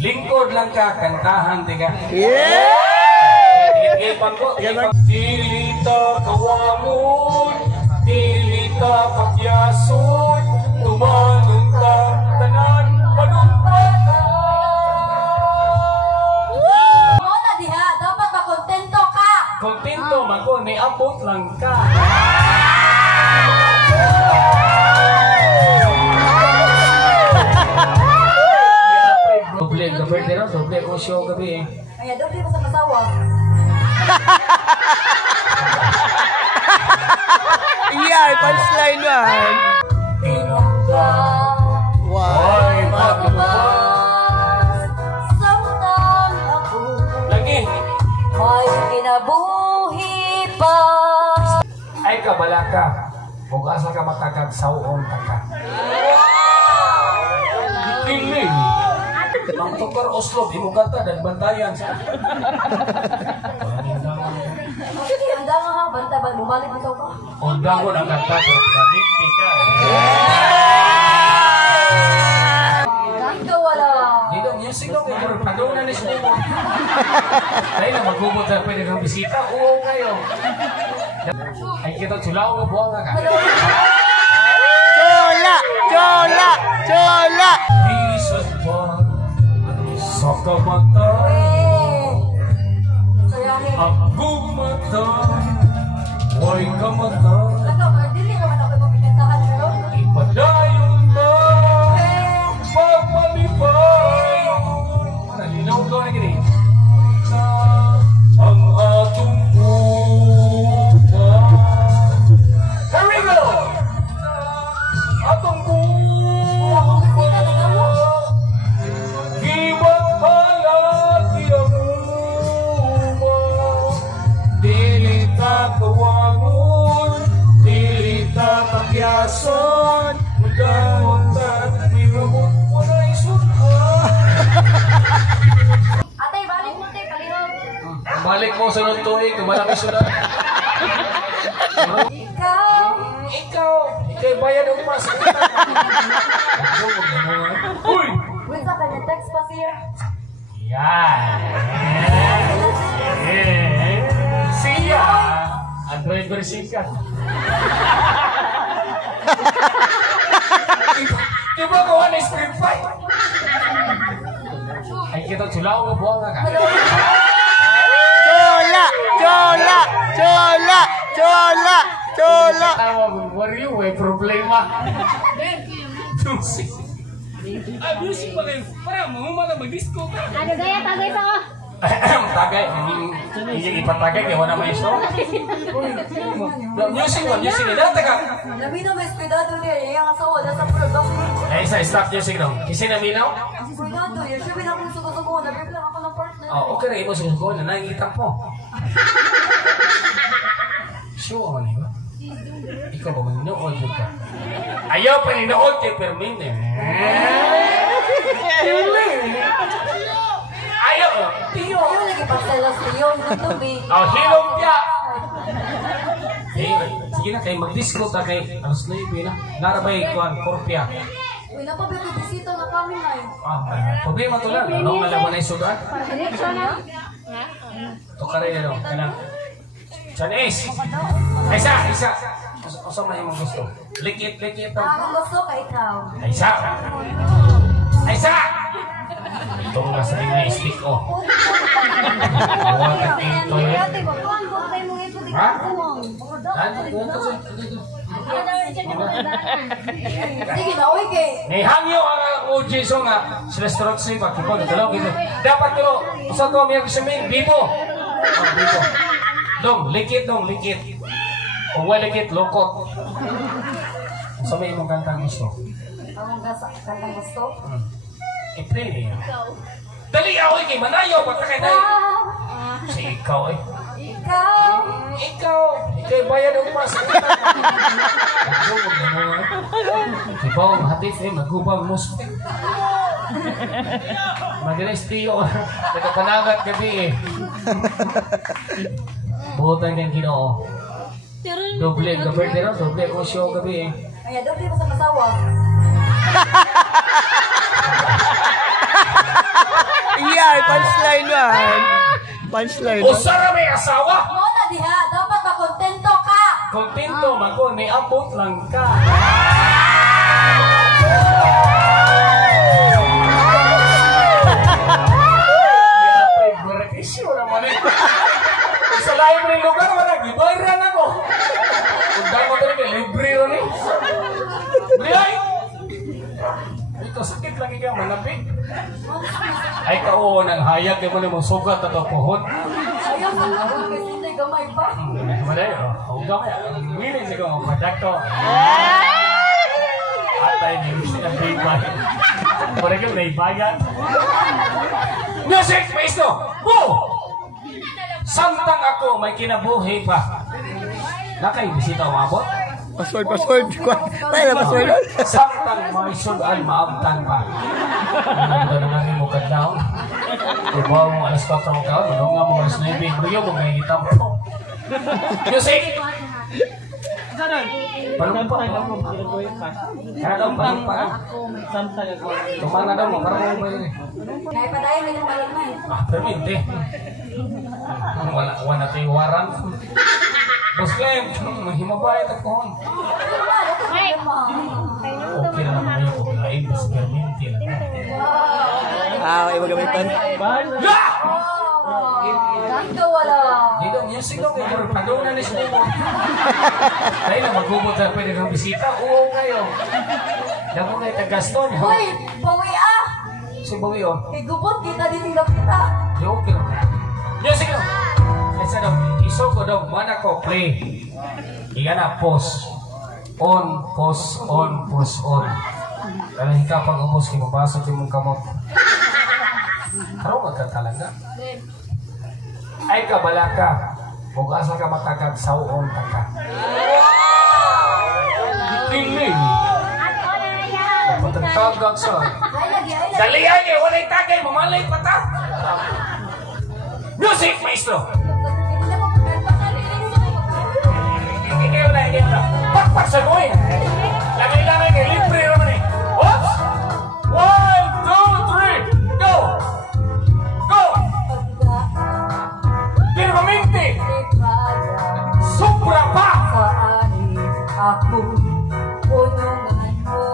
Lingkod lang ka, kantahan tiga. Dilita kawangon, dilita pakyason, tumanong ka, tanan, panumpat. Mo na diha, dapat makontento ka. Kontento, magkon, may abot lang ka. Doble, birthday na, doble ko show gabi eh. Ay, doble pa sa masawa. Iyay, punchline man. Why Magbabas, samtang ako lagi. may kinabuhi pa. Ay kabala ka. Bugasa ka makakagsawon ka. Giling. Ang tukar Oslo, di mo kanta dan bantayan sa. Sige, handa nga ha, banta ba? Bumalik ito ka. Undang ko ng kanta, ganiti ka. Ikaw wala. Dito, music daw kayo, pagawin na ni Sumo. Dahil na magubot na pwede kang bisita, uong kayo. Ay kita, sulaw mo buwang nga ka. Chola! Chola! Chola! Jesus pa, sa kamatay, Sayahin. ang gumatay, huwag kamatay, Ano, dili naman ako mapinantahan pero. ipadayon na, Eh, pagmalipay. Nalinaw ko na gini. Ang atong buwan. Here we go! Atong buwan. Giwag palagi ang uma. Dili ta kawangon, dili ta pakyason. Undan-undan, mirabot mo na isunod. Atay, balik mo tayo, palihog. Balik mo sa nung tuig, malaki sunod. Ikaw, Ikaw, ikay bayad ang mas. Uy! wait sa kanya, text pa siya. Yan. Siya. Android version ka. Diba ko ano spring fight? Ay kita sulaw mo buwang nga ka. Chola! Chola! Chola! Chola! Chola! Tawa mo, wariyo, may problema. Music. Music pa kayo. Parang mamumala mag-disco ka. Ano gaya tagay pa ko? Tagay. Hindi ipatagay kaya wala may iso. Music mo, music. Data ka. Naminaw may eskwidado niya, yung asawa, nasa production. Ay, isa, stop music daw. Kasi naminaw? Eskwidado, yung sure binang kong suko-suko, nabiblang ako ng partner. Oh, okay rin. Imo suko na nakikita mo. Sure ako na ba? Ikaw ba maninood ka? Ayaw pa ninood kay Permine. Ayaw. Tiyo, yung lagi pastelas tiyo, yung tubig. Oh, hilong niya. Sige na, kayo mag-disco ta kay alas 9 na. Narabay kuhan, Korpia. Uy, napabito bisita na kami na eh. Problema to lang. Anong alaman na isudan? Direksyon na. Ito ka rin ano. Kanang Chan Ace. Isa. Asa man yung gusto? Likit. Ang gusto ka ikaw. Isa. Ito nga sa mga stick ko. Huwag at ito yun. Ha? Sige na, uy kay. Nihangyo ang uji so nga sa restaurant sa iba. Dalaw gitu. Dapat pero sa to may sabihin bibo. Bibo. Dong, likit. Kung wala likit, lokot. Sabi mo kantang gusto. Ang kantang gusto. I-play niya. Dali ako kay manayo pagkakay na. Si ikaw eh. Ikaw. Ikay bayad ang mas. Ikaw ang hatif eh, magubang mustik. Magalis tiyo. Nagkapanagat gabi eh. Buhutan kang Ginoo. Doble, birthday na, doble ko show gabi eh. Ay, doble pa sa masawa. punchline man. Punchline. Usara may asawa. Mo na diha, dapat makontento ka. Kontento man ko, may abot lang ka. Benepisyo naman eh. Sa lain ng lugar, wala, gibayran ako. Kung damo talaga, libre ron eh. Liay! Ito, sakit lagi ka, manapit. Ay, kao, nang hayag, di mo na mong sugat at pohon. Ayaw sa ako kasi hindi gamay pa. Malay, oh, gamay. Willing siya kong padakto. Atay, hindi siya bigay. Mereka naibayan. Music, maestro! Go! Samtang ako may kinabuhi pa. Nakaibisita umabot? Password. Kaya na password. Samtang may sudan maabtan pa. Ano naman mo kadlaw? Diba mo alas 4 mo kaon, ano nga mo alas 9. Brio mo may gitampo. Music! Parang pa. Kaya daw parang pa. Tumana daw mo, parang mo ba yun eh. Kaya pa tayo may napalamay. Perminte. Wala tayo waran. Bos Clem, mahimabay ito ko. Okay na naman yung kuklain. Bos perminte na. Ay magamitan. Ya! Ito wala. Dito, music daw kayo. Pagdaw na ni Sumo. Dahil na magubot na pwede kang bisita. Oo kayo. Dako kayo tagaston. Uy, bawi ah. Si Bawi o. Igubot kita di tinggal kita. Di okay na. Music daw. Kasi daw, iso ko daw, mana ko, play. Iga na, pause. On, pause, on, pause, on. Kaya hika pag ubos, kimabasok yung mong kamot. Taro ka talaga. Ay kabala ka. Kung asa ka matagag sa uong taka. Tingling. Magpatagtagag sa. Dali ay, walay tagay, mamalay pa ta. Music, maestro. Ikaw na. Pakpak sa boy. Lamay-lamay kay libre naman eh. What? 1, 2, 3, go! Go! Firmemente! Sobra pa! Ako, punungan mo.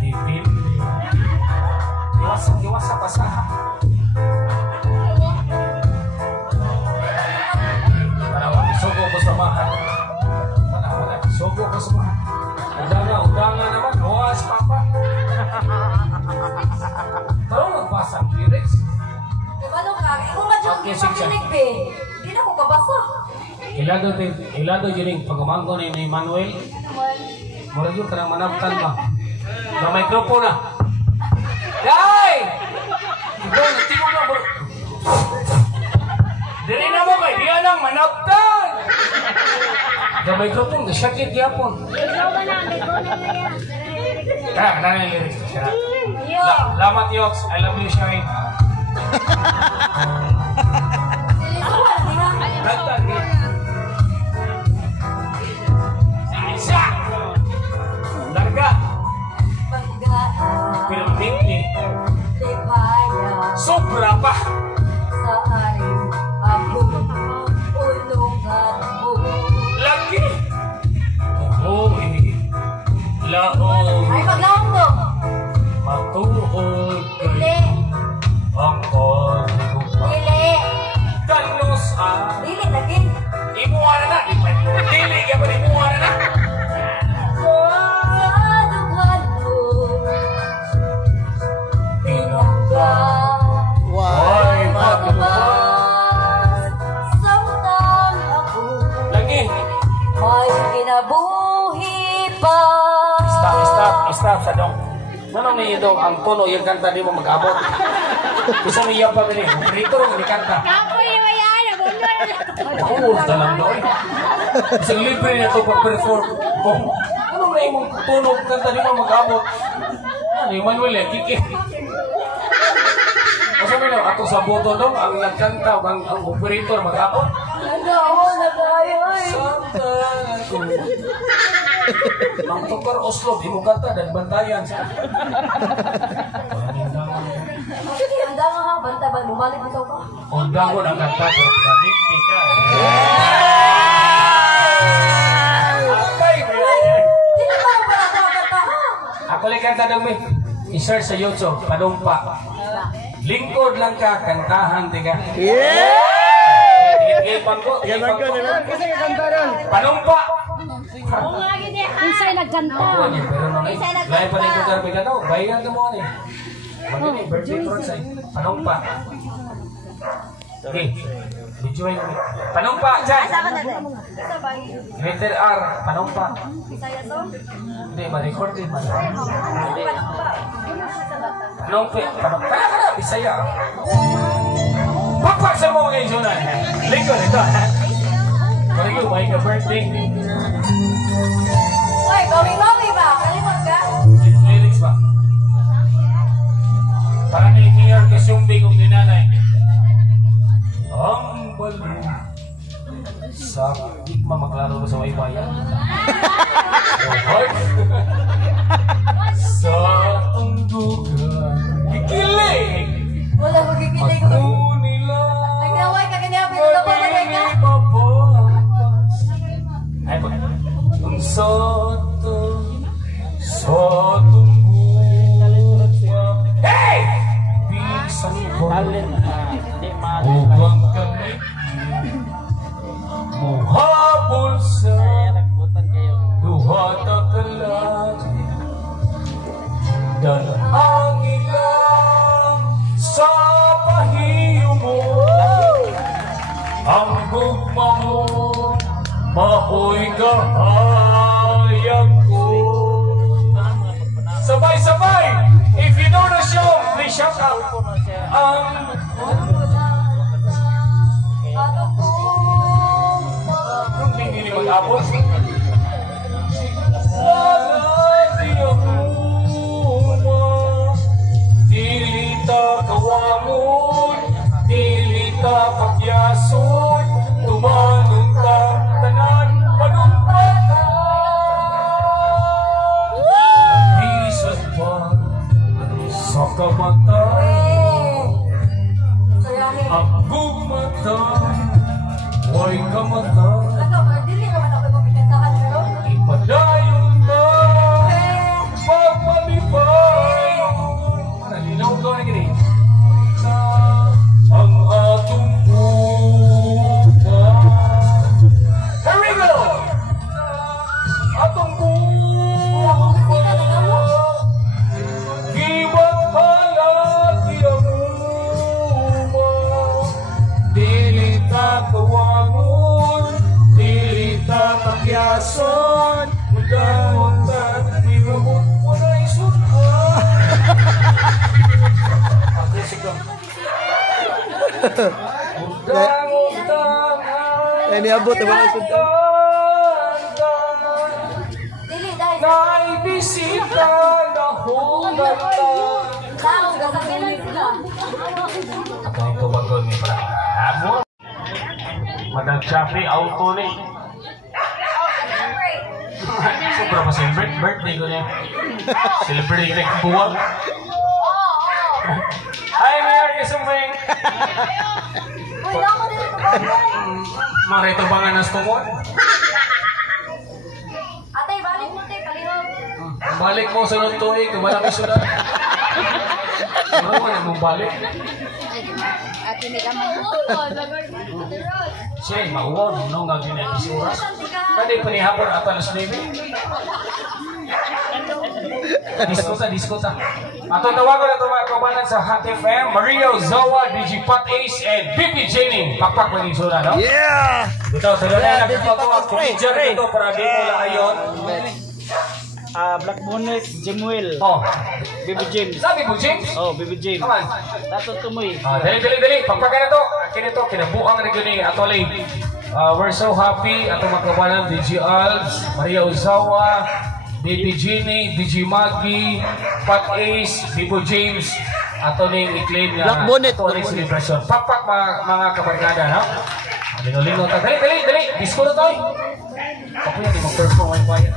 Dipindi. Iwas sa pasaha. Parang sugo ko sa mahan. Sugo ko sa mahan. Udanga naman. Huwas, papa. Pero magbasa ang lyrics. Ano ka? Ikaw madyo Okay, yung sige. pakinig, be. Hindi na ko kabasa. Ilado diri pagkamangko ni Manuel. Mura yun kanang manaptan ba? Na mikropono na. Yay! Ikaw, nagtimo na bro. Diri na mo kay diyan ang manaptan. Na mikropono, sakit yapon. Kaya, kanang lyrics siya. Lamat Yoks, I love you, Shine. Silisuan, di na. Nagtan, Isa! Larga! Paggaan, Firminte! lipaya, Sobra pa! sa aring ako, ulungan mo. Lagi! Uhoy! Laong! Ay, paglawang to. Matuhod Dili, ang pagkukuha. dili, Kanos ang dili, lagi. imuha na na! Dili ka ba imuha na na? Sa dughan mo, tinanggal. Wow. Ay, Maglabas, samtang ako, Lagi! may kinabuhi pa. Stop sa dong. Manong niyo dong ang tono yung kanta di mo mag-abot. Gusto mo iyan pa bilhin. Rito rin ni kanta. Oo, talang doon. Isang libre na ito pag-perform. Oh, ano na yung tunog kanta di mo mag-abot? Ano yung Manuel eh, kiki. Kasi mo lang, ato sa boto dong, ang nagkanta, ang operator mag-abot. Nagawa na tayo eh. Santa ako. Ang tukar Oslo, di mo kanta, dan bantayan siya. Actually, ang dama Bantay ba? Bumalik mo ka? Undang ko ng kanta ko. Naniti ka. Akay mo yan. Hindi pa mo pala ako kanta ha? Ako lang kanta daw may i-search sa YouTube. Panumpa. Lingkod lang ka. Kantahan tika. Yeah! Ipan ko. Yaman ko, yaman ko. Panumpa. Unsay nagkanta. Pero nung lain pa rin ito karpi ka daw. Bayan ka mo ni. Magiging birthday fruit sa panumpa. Okay. Enjoy. Panumpa dyan. Asa ka na din? Isa ba? Letter R. Panumpa. Bisaya to? Hindi, ma-record din. Panumpa. Panumpa. Panumpa. Kaya ka na. Bisaya. Pakpak sa mga ngayon na. Lingkod ito. Kaya yung may ka-birthday. Uy, going ba? Kalimot ka? Lyrics ba? Para ni Kier Kasumbi kong dinanay. Ang balo sa ikma maklaro ko sa waybayan. Sa tungdugan kikilig Wala ko kikilig ko. nila Ay, naway ka ganyan. Pero pa ka. Ay po. Ang soto sa tungdugan. Hey! Bisan ko upang kami muhabol sa duha na kalaki dan ang ilang sa pahiyo mo ang gugma mo mao'y kahayag ko. Sabay-sabay! If you know the show, please shout out. Kung hindi mag-abot. Wala di ako dilita kawangon, dilita pakyason, tumanong ka tanan panumpat ka. Isat pa sa kamatay, ang gugmatay, huwag kamatay. Dili ka man ako ipapinantahan pero? Ipadayon na pagmalibay. Nalinaw ko na gini. Ang atong buwan. Here we go! Atong buwan. Giwag halagi ang umaw. Dili ta kawangon, dili ta pakyason, undan-undan, mirabot mo na isunod. Okay, sige. Undan-undan, Kaya niabot naman ang sundan. Dili dahil. naibisita na hulatan. Tao, gasakilan sila. Ang tumagon ni Frank. Amo. Madang Chappie, auto ni. Sobra pa sa birthday ko niya. Celebrate like buwag. Hi, Mayor Kisumeng. Uy, ako din ito ba? Marito ba nga nas tungkol? Atay, balik mo tayo, kalihog. Balik mo sa nung tuig, malaki sunod. Ano mo na mong balik? Ate ni Kaman. Siya, mauwaw, nung nga ginag-isuras. Kadi panihapon at alas 9. Diskuta. Ato tawagan na ito mga kabanan sa Hot FM, Mario, Zowa, DJ Pat Ace, and BP Jenny. Pakpak mo din sila, no? Yeah! Ito, tayo na nagkakatawa. Comedian ito para di mo laayon. Black Bonnet, Jemuel, Oh, Baby James. sabi mo, James? Oh, Baby James. Come on. Tato tumoy. Dali. Pakpak na ito. Kinito, kinabuang na ni Atole. We're so happy. Ato mga kabanan, DJ Alves, Maria Ozawa, Baby Jenny, DJ Maggie, Pat Ace, Bibo James, ato ning i-claim na Black Bonnet. ato ning celebration. Pakpak mga kabarkada, no? Lino-lino ta. Dali. Disco na to. Ako yan, di mag-perform ang bayan.